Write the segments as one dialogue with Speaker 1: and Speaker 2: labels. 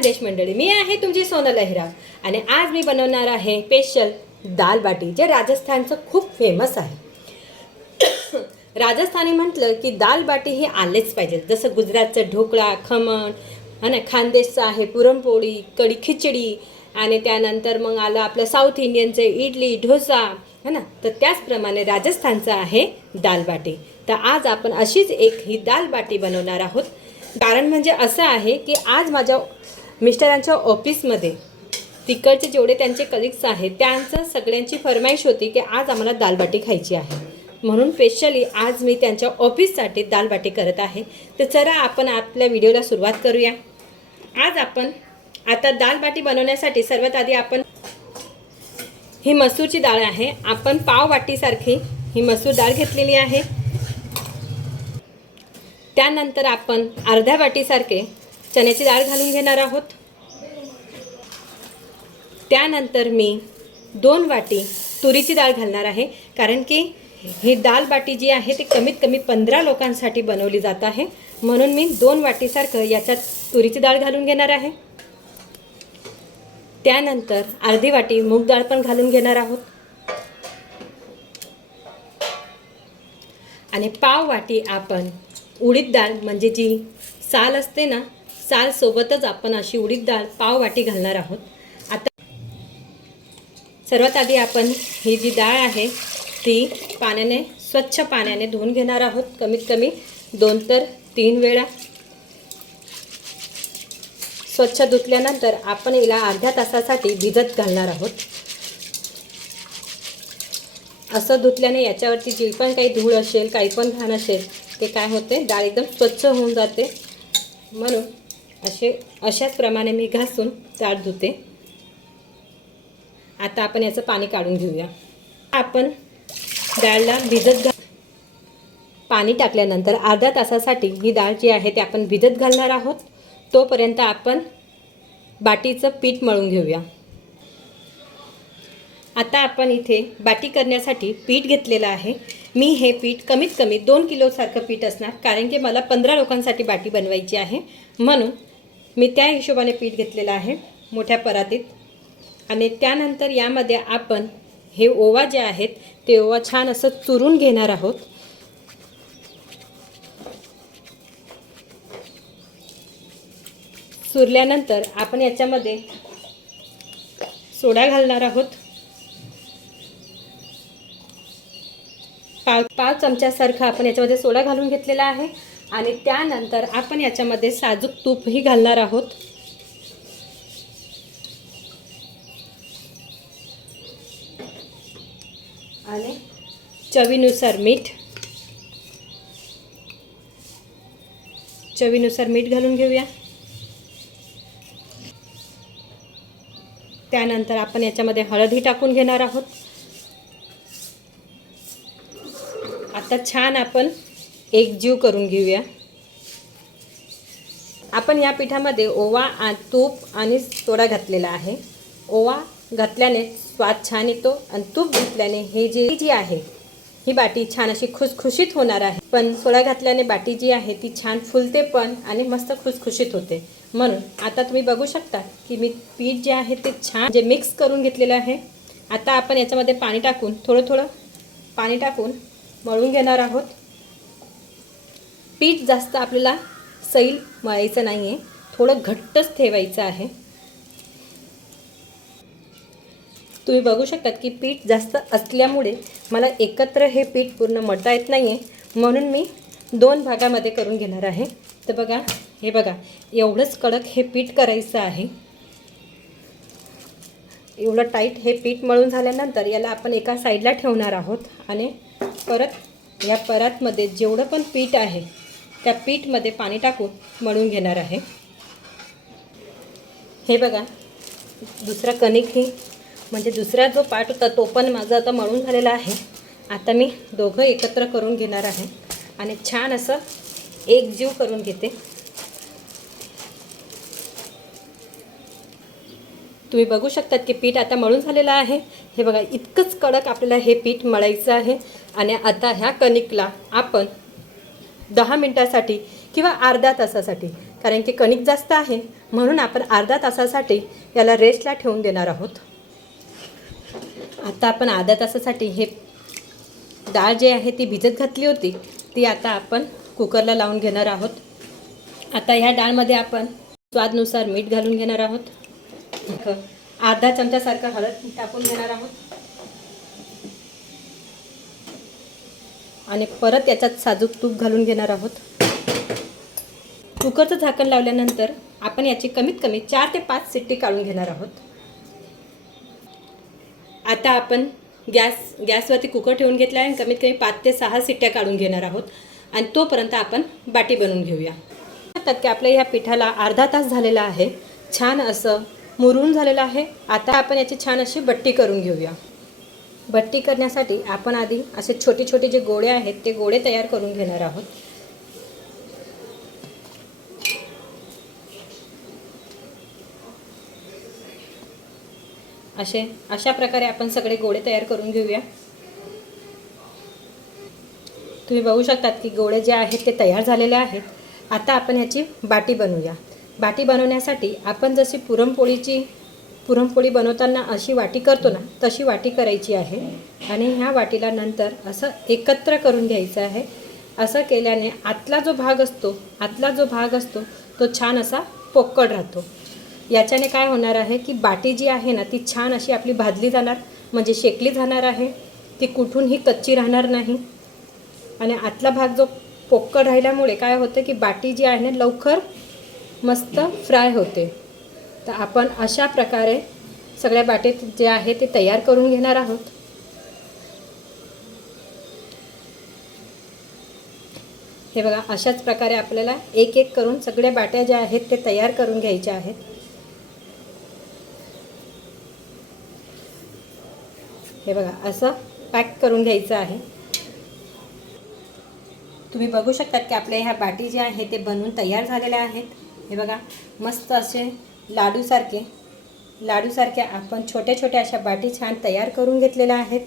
Speaker 1: खानदेश मंडळी मी आहे तुमची सोनल लहरा आणि आज मी बनवणार आहे स्पेशल दाल बाटी जे राजस्थानचं खूप फेमस आहे. राजस्थानी म्हटलं की दाल बाटी हे आलेच पाहिजे. जसं गुजरातचं ढोकळा खमण हा ना खानदेशचं आहे पुरणपोळी कढी खिचडी आणि त्यानंतर मग आलं आपलं साऊथ इंडियनचं इडली डोसा है ना. तर त्याचप्रमाणे राजस्थानचं आहे दाल बाटी. तर आज आपण अशीच एक ही दाल बाटी बनवणार आहोत. कारण म्हणजे असं आहे की आज माझ्या मिस्टरांच्या ऑफिसमध्ये तिकडचे जेवढे त्यांचे कलिग्स आहेत त्यांचं सगळ्यांची फरमाईश होती की आज आम्हाला दालबाटी खायची आहे. म्हणून स्पेशली आज मी त्यांच्या ऑफिससाठी दालबाटी करत आहे. तर चला आपण आपल्या व्हिडिओला सुरुवात करूया. आज आपण आता दालबाटी बनवण्यासाठी सर्वात आधी आपण ही मसूरची डाळ आहे. आपण पाववाटीसारखी ही मसूर डाळ घेतलेली आहे. त्यानंतर आपण अर्ध्या वाटीसारखे चण्याची डाळ घालून घेणार आहोत. त्यानंतर मी दोन वाटी तुरीची डाळ घालणार आहे. कारण की ही दाल बाटी जी आहे ती कमीत कमी पंधरा लोकांसाठी बनवली जात आहे. म्हणून मी दोन वाटीसारखं याच्यात तुरीची डाळ घालून घेणार आहे. त्यानंतर अर्धी वाटी मूग डाळ पण घालून घेणार आहोत. आणि पाव वाटी आपण उडीद डाळ म्हणजे जी साल असते ना सालसोबतच आपण अशी उडीद डाळ पाववाटी घालणार आहोत. आता सर्वात आधी आपण ही जी डाळ आहे ती पाण्याने स्वच्छ पाण्याने धुवून घेणार आहोत. कमीत कमी दोन तर तीन वेळा. स्वच्छ धुतल्यानंतर आपण हिला अर्ध्या तासासाठी भिजत घालणार आहोत. असं धुतल्याने याच्यावरती जी पण काही धूळ असेल काही पण घाण असेल ते काय होते? डाळ एकदम स्वच्छ होऊन जाते. म्हणून असे अशाच प्रमाणे मी घासून डाळ धुते. आता आपण याचं पाणी काढून घेऊया. आपण डाळला भिजत घा पाणी टाकल्यानंतर अर्धा तासासाठी ही डाळ जी आहे ती आपण भिजत घालणार आहोत. तोपर्यंत आपण बाटीचं पीठ मळून घेऊया. आता आपण इथे बाटी करण्यासाठी पीठ घेतलेलं आहे. मी हे पीठ कमीत कमी दोन किलोसारखं पीठ असणार कारण की मला पंधरा लोकांसाठी बाटी बनवायची आहे. म्हणून मी त्या हिशोबाने पीठ घेतलेलं आहे मोठ्या परातीत. आणि त्यानंतर यामध्ये आपण हे ओवा जे आहेत ते ओवा छान असं चुरून घेणार आहोत. चुरल्यानंतर आपण याच्यामध्ये सोडा घालणार आहोत. पाव पाव चमच्यासारखा आपण याच्यामध्ये सोडा घालून घेतलेला आहे. आणि त्यानंतर आपण याच्यामध्ये साजूक तूपही घालणार आहोत. आणि चवीनुसार मीठ. चवीनुसार मीठ घालून घेऊया. त्यानंतर आपण याच्यामध्ये हळदही टाकून घेणार आहोत. आता छान आपण एकजीव करून घेऊया. आपण या पिठामध्ये ओवा तूप आणि सोडा घातलेला आहे. ओवा घातल्याने स्वाद छान येतो आणि तूप घातल्याने हे जे जी आहे ही बाटी छान अशी खुसखुशीत होणार आहे. पण सोडा घातल्याने बाटी जी आहे ती छान फुलते पण आणि मस्त खुसखुशीत होते. म्हणून आता तुम्ही बघू शकता की मी पीठ जे आहे ते छान जे मिक्स करून घेतलेलं आहे. आता आपण याच्यामध्ये पाणी टाकून थोडं थोडं पाणी टाकून मळून घेणार आहोत. पीठ जास्त आपल्याला सैल मळायचं नाही आहे थोडं घट्टच ठेवायचं आहे. तुम्ही बघू शकतात की पीठ जास्त असल्यामुळे मला एकत्र हे पीठ पूर्ण मळता येत नाही आहे म्हणून मी दोन भागामध्ये करून घेणार आहे. तर बघा हे बघा एवढंच कडक हे पीठ करायचं आहे. एवढं टाईट हे पीठ मळून झाल्यानंतर याला आपण एका साईडला ठेवणार आहोत आणि परत या परातमध्ये जेवढं पण पीठ आहे त्या पीठमध्ये पाणी टाकून मळून घेणार आहे. हे बघा दुसरा कणिक ही म्हणजे दुसरा जो पार्ट होता तो पण माझा आता मळून झालेला आहे. आता मी दोघं एकत्र करून घेणार आहे आणि छान असं एकजीव करून घेते. तुम्ही बघू शकतात की पीठ आता मळून झालेलं आहे. हे बघा इतकंच कडक आपल्याला हे पीठ मळायचं आहे. आणि आता ह्या कणिकला आपण दहा मिनटासाठी किंवा अर्धा तासासाठी. कारण की कणिक जास्त आहे म्हणून आपण अर्धा तासासाठी याला रेस्टला ठेवून देणार आहोत. आता आपण अर्ध्या तासासाठी हे डाळ जी आहे ती भिजत घातली होती ती आता आपण कुकरला लावून घेणार आहोत. आता ह्या डाळमध्ये आपण स्वादनुसार मीठ घालून घेणार आहोत. अर्धा चमच्यासारखं हळद टाकून घेणार आहोत. आणि परत याच्यात साजूक तूप घालून घेणार आहोत. कुकरचं झाकण लावल्यानंतर आपण याची कमीत कमी चार ते पाच सिट्टी काढून घेणार आहोत. आता आपण गॅस गॅसवरती कुकर ठेवून घेतला आहे आणि कमीत कमी पाच ते सहा सिट्ट्या काढून घेणार आहोत. आणि तोपर्यंत आपण बाटी बनवून घेऊया. टक्के आपल्या ह्या पिठाला अर्धा तास झालेला आहे. छान असं मुरून झालेलं आहे. आता आपण याची छान अशी बट्टी करून घेऊया. भट्टी करण्यासाठी आपण आधी असे छोटे छोटे जे गोळे आहेत ते गोळे तयार करून घेणार आहोत. असे अशा प्रकारे आपण सगळे गोळे तयार करून घेऊया. तुम्ही बघू शकतात की गोळे जे आहेत ते तयार झालेले आहेत. आता आपण याची बाटी बनवूया. बाटी बनवण्यासाठी आपण जशी पुरणपोळीची पुरणपोळी बनवताना अशी वाटी करतो ना तशी वाटी करायची आहे. आणि ह्या वाटीला नंतर असं एकत्र करून घ्यायचं आहे. असं केल्याने आतला जो भाग असतो आतला जो भाग असतो तो छान असा पोकळ राहतो. याच्याने काय होणार आहे की बाटी जी आहे ना ती छान अशी आपली भाजली जाणार म्हणजे शेकली जाणार आहे. ती कुठूनही कच्ची राहणार नाही. आणि आतला भाग जो पोकळ राहिल्यामुळे काय होतं की बाटी जी आहे ना लवकर मस्त फ्राय होते. तर आपण अशा प्रकारे सगळ्या बाटीत जे आहे ते तयार करून घेणार आहोत. हे बघा अशाच प्रकारे आपल्याला एक एक करून सगळ्या बाट्या ज्या आहेत ते तयार करून घ्यायच्या आहेत. हे बघा असं पॅक करून घ्यायचं आहे. तुम्ही बघू शकतात की आपल्या ह्या बाटी ज्या आहेत ते बनवून तयार झालेल्या आहेत. हे बघा मस्त असे लाडूसारखे लाडूसारख्या आपण छोट्या छोट्या अशा बाटी छान तयार करून घेतलेल्या आहेत.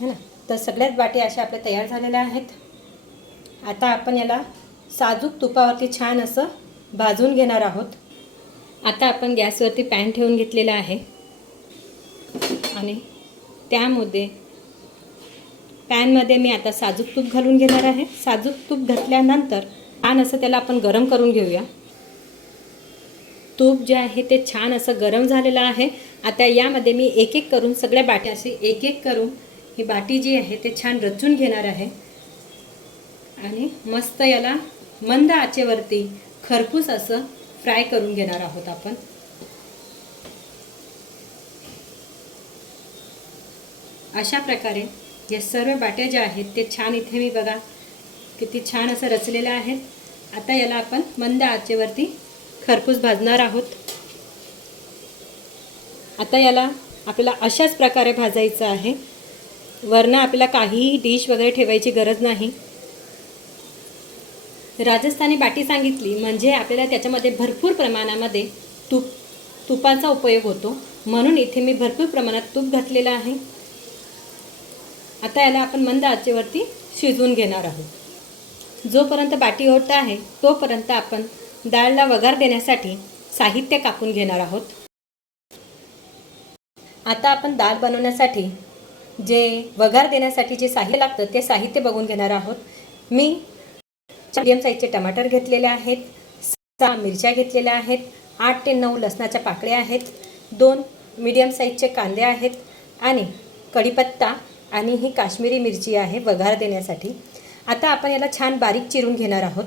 Speaker 1: है ना? तर सगळ्याच बाटी अशा आपल्या तयार झालेल्या आहेत. आता आपण याला साजूक तुपावरती छान असं भाजून घेणार आहोत. आता आपण गॅसवरती पॅन ठेवून घेतलेला आहे. आणि त्यामध्ये पॅनमध्ये मी आता साजूक तूप घालून घेणार आहे. साजूक तूप घातल्यानंतर छान असं त्याला आपण गरम करून घेऊया. तूप जे आहे ते छान असं गरम झालेलं आहे. आता यामध्ये मी एक एक करून सगळ्या बाट्या अशी एक एक करून ही बाटी जी आहे ते छान रचून घेणार आहे. आणि मस्त याला मंद आचेवरती खरपूस असं फ्राय करून घेणार आहोत आपण. अशा प्रकारे या सर्व बाट्या ज्या आहेत ते छान इथे मी बघा किती छान असं रचलेलं आहेत. आता याला आपण मंद आचेवरती खरपूस भाजणार आहोत. आता याला आपल्याला अशाच प्रकारे भाजायचं आहे. वरनं आपल्याला काहीही डिश वगैरे ठेवायची गरज नाही. राजस्थानी बाटी सांगितली म्हणजे आपल्याला त्याच्यामध्ये भरपूर प्रमाणामध्ये तूप तुपाचा उपयोग होतो. म्हणून इथे मी भरपूर प्रमाणात तूप घातलेलं आहे. आता याला आपण मंद आचेवरती शिजवून घेणार आहोत. जोपर्यंत बाटी होत आहे तोपर्यंत आपण डाळला वगार देण्यासाठी साहित्य कापून घेणार आहोत. आता आपण डाळ बनवण्यासाठी जे वगार देण्यासाठी जे साहित्य लागतं ते साहित्य बघून घेणार आहोत. मी मीडियम साईजचे टमाटर घेतलेले आहेत सहा मिरच्या घेतलेल्या आहेत आठ ते नऊ लसणाच्या पाकळ्या आहेत दोन मीडियम साईजचे कांदे आहेत आणि कढीपत्ता आणि ही काश्मीरी मिरची आहे वघार देण्यासाठी. आता आपण याला छान बारीक चिरून घेणार आहोत.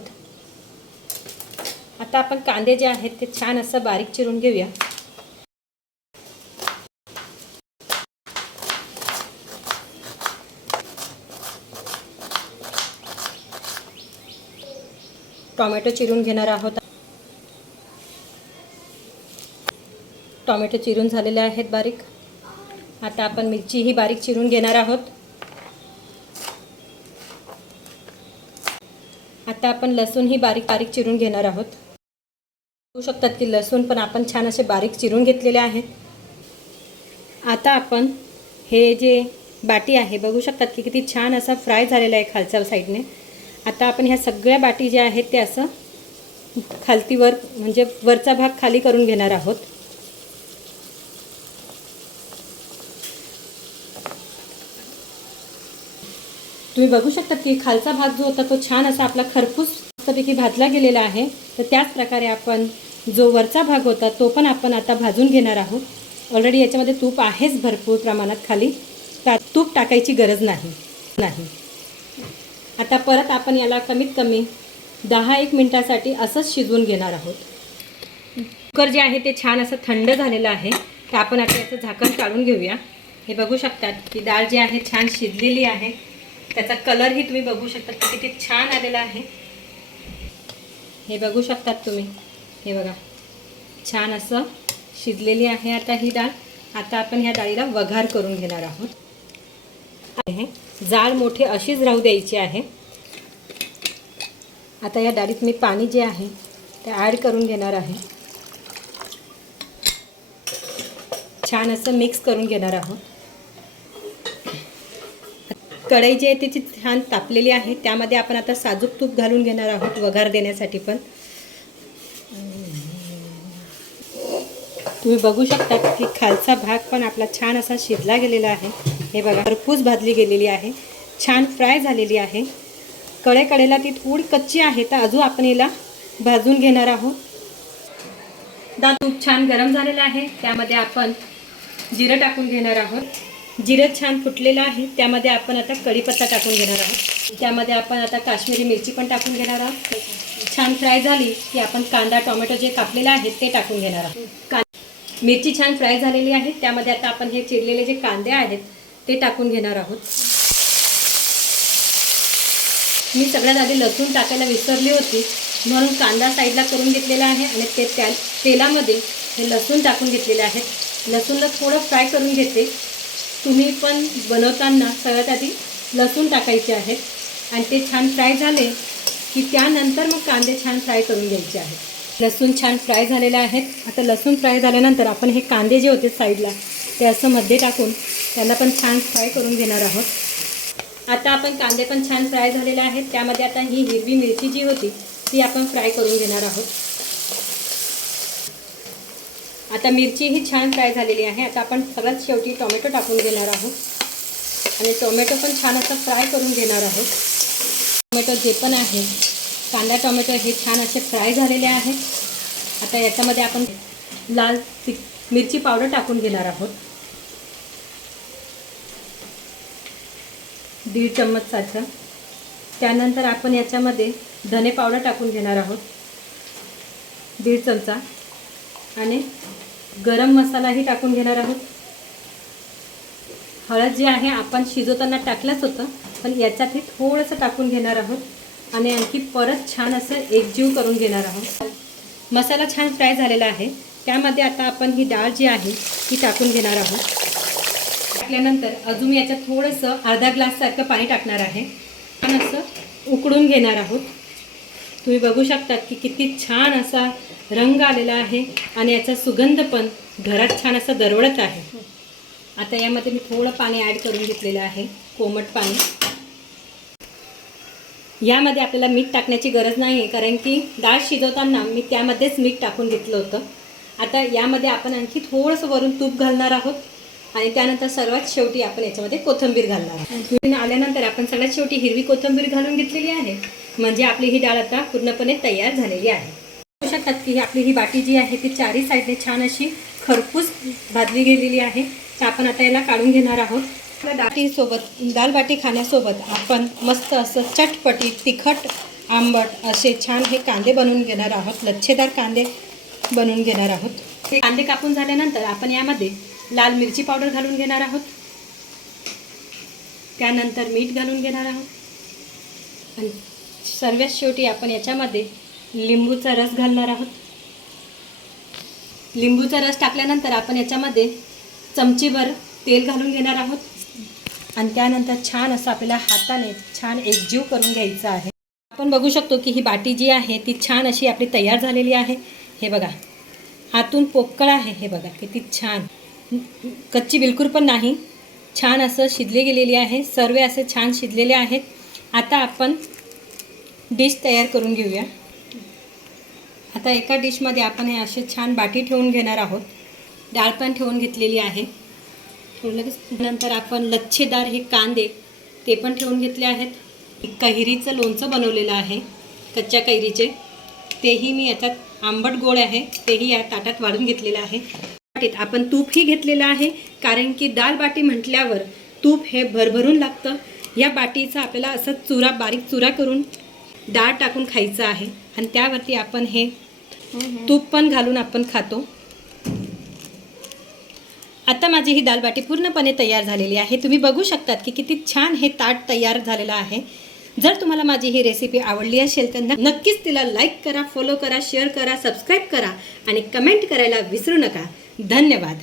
Speaker 1: आता आपण कांदे जे आहेत ते छान असं बारीक चिरून घेऊया. टॉमॅटो चिरून घेणार आहोत. टॉमॅटो चिरून झालेले आहेत बारीक. आता आपण मिरची ही बारीक चिरून घेणार आहोत. आता आपण लसूण ही बारीक बारीक चिरून घेणार आहोत. बघू शकतात की लसूण पण आपण छान असे बारीक चिरून घेतलेले आहेत. आता आपण हे जे बाटी आहे बघू शकतात की किती छान असा फ्राय झालेला आहे खालच्या साईडने. आता आपण ह्या सगळ्या बाटी ज्या आहेत ते असं खालतीवर म्हणजे वरचा भाग खाली करून घेणार आहोत. तुम्ही बघू शकता की खालचा भाग जो होता तो छान असा आपला खरपूस मस्तपैकी भाजला गेलेला आहे. तर त्याच प्रकारे आपण जो वरचा भाग होता तो पण आपण आता भाजून घेणार आहोत. ऑलरेडी याच्यामध्ये तूप आहेच भरपूर प्रमाणात खाली. ता तूप टाकायची गरज नाही. नाही. आता परत आपण याला कमीत कमी दहा एक मिनटासाठी असंच शिजवून घेणार आहोत. कुकर जे आहे ते छान असं थंड झालेलं आहे. तर आपण आता याचं झाकण काढून घेऊया. हे बघू शकतात की डाळ जी आहे छान शिजलेली आहे. त्याचा कलरही तुम्ही बघू शकता की किती छान आलेला आहे. हे बघू शकतात तुम्ही. हे बघा. छान असं शिजलेली आहे आता ही डाळ. आता आपण ह्या डाळीला वघार करून घेणार आहोत. आहे. जाळ मोठी अशीच राहू द्यायची आहे. आता या डाळीत मी पाणी जे आहे ते ॲड करून घेणार आहे. छान असं मिक्स करून घेणार आहोत. कढई जी आहे त्याची छान तापलेली आहे. त्यामध्ये आपण आता साजूक तूप घालून घेणार आहोत वघार देण्यासाठी पण. तुम्ही बघू शकता की खालचा भाग पण आपला छान असा शिजला गेलेला आहे. हे बघा भरपूस भाजली गेलेली आहे. छान फ्राय झालेली आहे. कडेकडेला ती थोडी कच्ची आहे तर अजून आपण याला भाजून घेणार आहोत. दा तूप छान गरम झालेलं आहे. त्यामध्ये आपण जिरं टाकून घेणार आहोत. जिरं छान फुटलेलं आहे. त्यामध्ये आपण आता कढीपत्ता टाकून घेणार आहोत. त्यामध्ये आपण आता काश्मीरी मिरची पण टाकून घेणार आहोत. छान फ्राय झाली की आपण कांदा टोमॅटो जे कापलेले आहेत ते टाकून घेणार आहोत. मिरची छान फ्राय झालेली आहे. त्यामध्ये आता आपण हे चिरलेले जे कांदे आहेत ते टाकून घेणार आहोत. मी सगळ्यात आधी लसूण टाकायला विसरली होती. म्हणून कांदा साईडला करून घेतलेला आहे आणि ते त्या तेलामध्ये हे लसूण टाकून घेतलेले आहेत. लसूणला थोडं फ्राय करून घेते. तुम्ही पण बनवताना सगळ्यात आधी लसूण टाकायचे आहेत. आणि ते छान फ्राय झाले की त्यानंतर मग कांदे छान फ्राय करून घ्यायचे आहेत. लसूण छान फ्राय झालेले आहेत. आता लसूण फ्राय झाल्यानंतर आपण हे कांदे जे होते साईडला ते असं मध्ये टाकून त्यांना पण छान फ्राय करून घेणार आहोत. आता आपण कांदे पण छान फ्राय झालेले आहेत. त्यामध्ये आता ही हिरवी मिरची जी होती ती आपण फ्राय करून घेणार आहोत. आता मिरची ही छान फ्राय झालेली आहे. आता आपण सगळ्यात शेवटी टोमॅटो टाकून घेणार आहोत. आणि टोमॅटो पण छान असं फ्राय करून घेणार आहोत. टोमॅटो जे पण आहे कांदा टोमॅटो हे छान असे फ्राय झालेले आहेत. आता याच्यामध्ये आपण लाल मिरची पावडर टाकून घेणार आहोत. दीड चम्मचसारखं त्यानंतर आपण याच्यामध्ये धने पावडर टाकून घेणार आहोत. दीड चमचा. आणि गरम मसालाही टाकून घेणार आहोत. हळद जे आहे आपण शिजवताना टाकलंच होतं पण याच्यातही थोडंसं टाकून घेणार आहोत. आणि आणखी परत छान असं एकजीव करून घेणार आहोत. मसाला छान फ्राय झालेला आहे. त्यामध्ये आता आपण ही डाळ जी आहे ती टाकून घेणार आहोत. टाकल्यानंतर अजून याच्यात थोडंसं अर्धा ग्लाससारखं पाणी टाकणार आहे. छान असं उकडून घेणार आहोत. तुम्ही बघू शकता की किती छान असा रंग आलेला आहे आणि याचा सुगंध पण घरात छान असा दरवळत आहे. आता यामध्ये मी थोडं पाणी ॲड करून घेतलेलं आहे. कोमट पाणी. यामध्ये आपल्याला मीठ टाकण्याची गरज नाही कारण की डाळ शिजवताना मी त्यामध्येच मीठ टाकून घेतलं होतं. आता यामध्ये आपण आणखी थोडंसं वरून तूप घालणार आहोत आणि त्यानंतर सर्वात शेवटी आपण याच्यामध्ये कोथिंबीर घालणार आहोत. आल्यानंतर आपण सगळ्यात शेवटी हिरवी कोथिंबीर घालून घेतलेली आहे. म्हणजे आपली ही डाळ आता पूर्णपणे तयार झालेली आहे. बघू शकतात की आपली ही बाटी जी आहे ती चारही साईडने छान अशी खरपूस भाजली गेलेली आहे. तर आपण आता याला काढून घेणार आहोत. डाटीसोबत दाल बाटी खाण्यासोबत आपण मस्त असं चटपटी तिखट आंबट असे छान हे कांदे बनवून घेणार आहोत. लच्छेदार कांदे बनवून घेणार आहोत. हे कांदे कापून झाल्यानंतर आपण यामध्ये लाल मिरची पावडर घालून घेणार आहोत. त्यानंतर मीठ घालून घेणार आहोत. आणि सर्वात शेवटी आपण याच्यामध्ये लिंबूचा रस घालणार आहोत. लिंबूचा रस टाकल्यानंतर आपण याच्यामध्ये चमचीभर तेल घालून घेणार आहोत. आणि त्यानंतर छान असं आपल्याला हाताने छान एकजीव करून घ्यायचं आहे. आपण बघू शकतो की ही बाटी जी आहे ती छान अशी आपली तयार झालेली आहे. हे बघा. आतून पोकळ आहे हे बघा किती छान. कच्ची बिलकुल पण नाही. छान असं शिजले गेलेली आहे. सर्व असे छान शिजलेले आहेत. आता आपण डिश तयार करून घेऊया. आता एका डिशमध्ये आपण हे असे छान बाटी ठेवून घेणार आहोत. डाळ पण ठेवून घेतलेली आहे. लगेच नंतर आपण लच्छेदार हे कांदे ते पण ठेवून घेतले आहेत. कैरीचं लोणचं बनवलेलं आहे कच्च्या कैरीचे. तेही मी याच्यात आंबट गोड आहे तेही या ताटात वाढून घेतलेलं आहे. बाटीत आपण तूपही घेतलेलं आहे कारण की दाल बाटी म्हटल्यावर तूप हे भरभरून लागतं. या बाटीचा आपल्याला असं चुरा बारीक चुरा करून डाळ टाकून खायचं आहे. आणि त्यावरती आपण हे तूप पण घालून आपण खातो. आता माझी ही दालबाटी पूर्णपणे तयार झालेली आहे. तुम्ही बघू शकतात की किती छान हे ताट तयार झालेलं आहे. जर तुम्हाला माझी ही रेसिपी आवडली असेल तर नक्कीच तिला लाईक करा फॉलो करा शेअर करा सबस्क्राईब करा आणि कमेंट करायला विसरू नका. धन्यवाद.